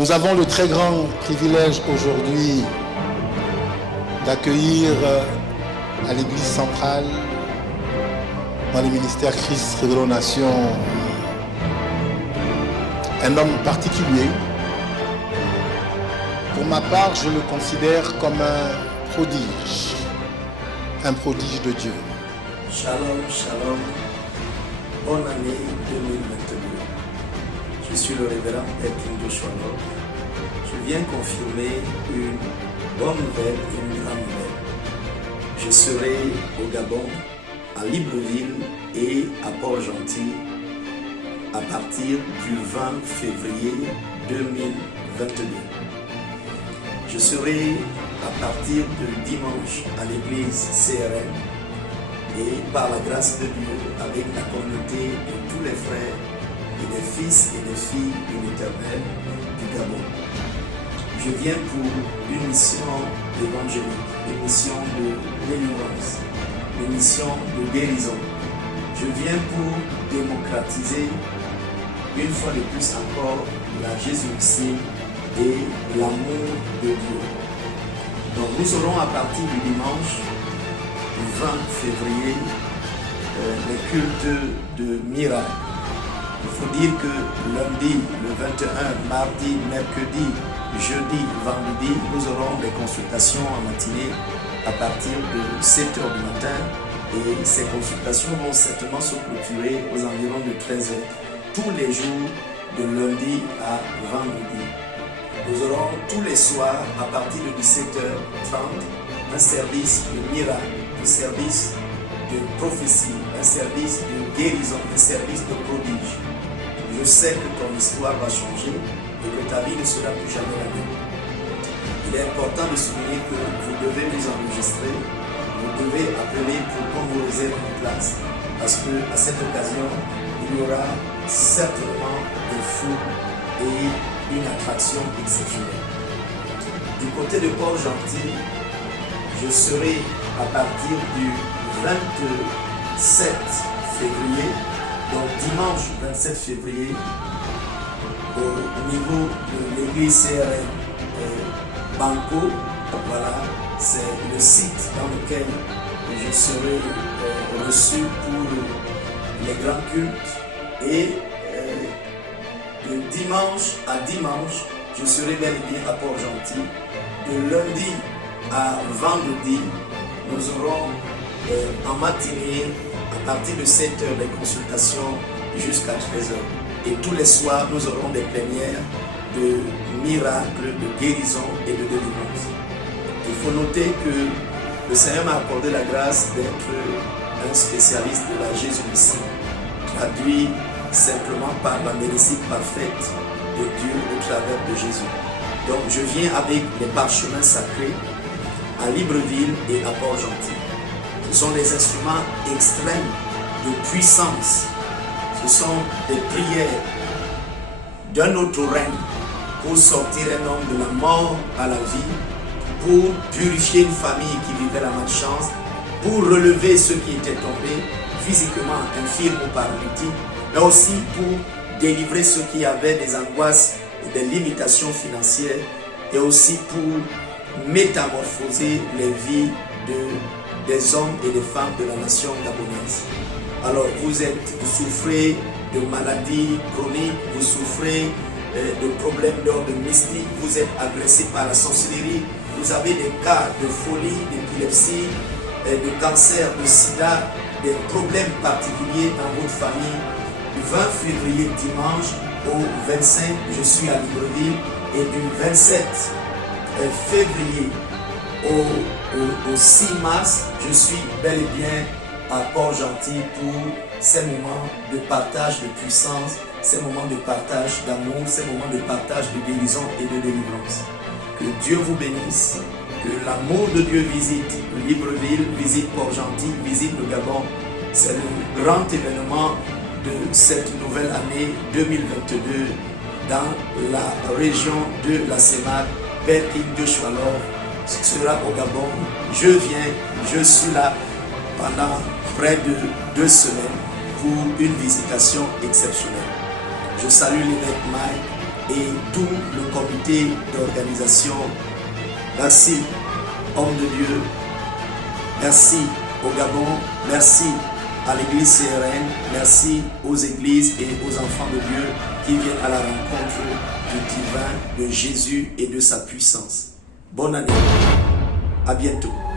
Nous avons le très grand privilège aujourd'hui d'accueillir à l'église centrale, dans le ministère Christ Révélation Nation, un homme particulier. Pour ma part, je le considère comme un prodige de Dieu. Shalom, shalom, bonne année 2022. Je suis le révérend Père King Joshua Love. Je viens confirmer une bonne nouvelle et une grande nouvelle. Je serai au Gabon, à Libreville et à Port-Gentil à partir du 20 février 2022. Je serai à partir de dimanche à l'église CRM et par la grâce de Dieu avec la communauté de tous les frères et des fils et des filles de l'Éternel du Gabon. Je viens pour une mission évangélique, une mission de délivrance, une mission de guérison. Je viens pour démocratiser une fois de plus encore la Jésus-Christ et l'amour de Dieu. Donc nous aurons à partir du dimanche du 20 février les cultes de miracles. Il faut dire que lundi, le 21, mardi, mercredi, jeudi, vendredi, nous aurons des consultations en matinée à partir de 7h du matin et ces consultations vont certainement se clôturer aux environs de 13h tous les jours de lundi à vendredi. Nous aurons tous les soirs à partir de 17h30 un service de miracle, un service de prophétie, un service de guérison, un service de prodige. Je sais que ton histoire va changer et que ta vie ne sera plus jamais la même. Il est important de souligner que vous devez vous enregistrer, vous devez appeler pour qu'on vous réserve une place. Parce qu'à cette occasion, il y aura certainement des fous et une attraction exceptionnelle. Du côté de Port-Gentil, je serai à partir du 27 février, donc dimanche 27 février, au niveau de l'église CRM Banco. Voilà, c'est le site dans lequel je serai reçu pour les grands cultes. Et de dimanche à dimanche, je serai bel et bien à Port-Gentil. De lundi à vendredi, nous aurons en matinée, à partir de 7h, les consultations jusqu'à 13h. Et tous les soirs, nous aurons des plénières de miracles, de guérison et de délivrance. Il faut noter que le Seigneur m'a accordé la grâce d'être un spécialiste de la Jésus-Christ, traduit simplement par la médecine parfaite de Dieu au travers de Jésus. Donc je viens avec les parchemins sacrés à Libreville et à Port-Gentil. Ce sont des instruments extrêmes de puissance. Ce sont des prières d'un autre règne pour sortir un homme de la mort à la vie, pour purifier une famille qui vivait la malchance, pour relever ceux qui étaient tombés physiquement infirmes ou paralytiques, mais aussi pour délivrer ceux qui avaient des angoisses et des limitations financières, et aussi pour métamorphoser les vies des hommes et des femmes de la nation gabonaise. Alors vous souffrez de maladies chroniques, vous souffrez de problèmes d'ordre mystique, vous êtes agressé par la sorcellerie, vous avez des cas de folie, d'épilepsie, de cancer, de sida, des problèmes particuliers dans votre famille. Du 20 février dimanche au 25, je suis à Libreville, et du 27 février au 6 mars, je suis bel et bien à Port-Gentil pour ces moments de partage de puissance, ces moments de partage d'amour, ces moments de partage de guérison et de délivrance. Que Dieu vous bénisse, que l'amour de Dieu visite Libreville, visite Port-Gentil, visite le Gabon. C'est le grand événement de cette nouvelle année 2022 dans la région de la CEMAC. Père King Joshua Love sera au Gabon. Je viens, je suis là pendant près de 2 semaines pour une visitation exceptionnelle. Je salue l'évêque Mike et tout le comité comité d'organisation. Merci, homme de Dieu. Merci au Gabon. Merci à l'église CRN. Merci aux églises et aux enfants de Dieu qui viennent à la rencontre du divin, de Jésus et de sa puissance. Bonne année. À bientôt.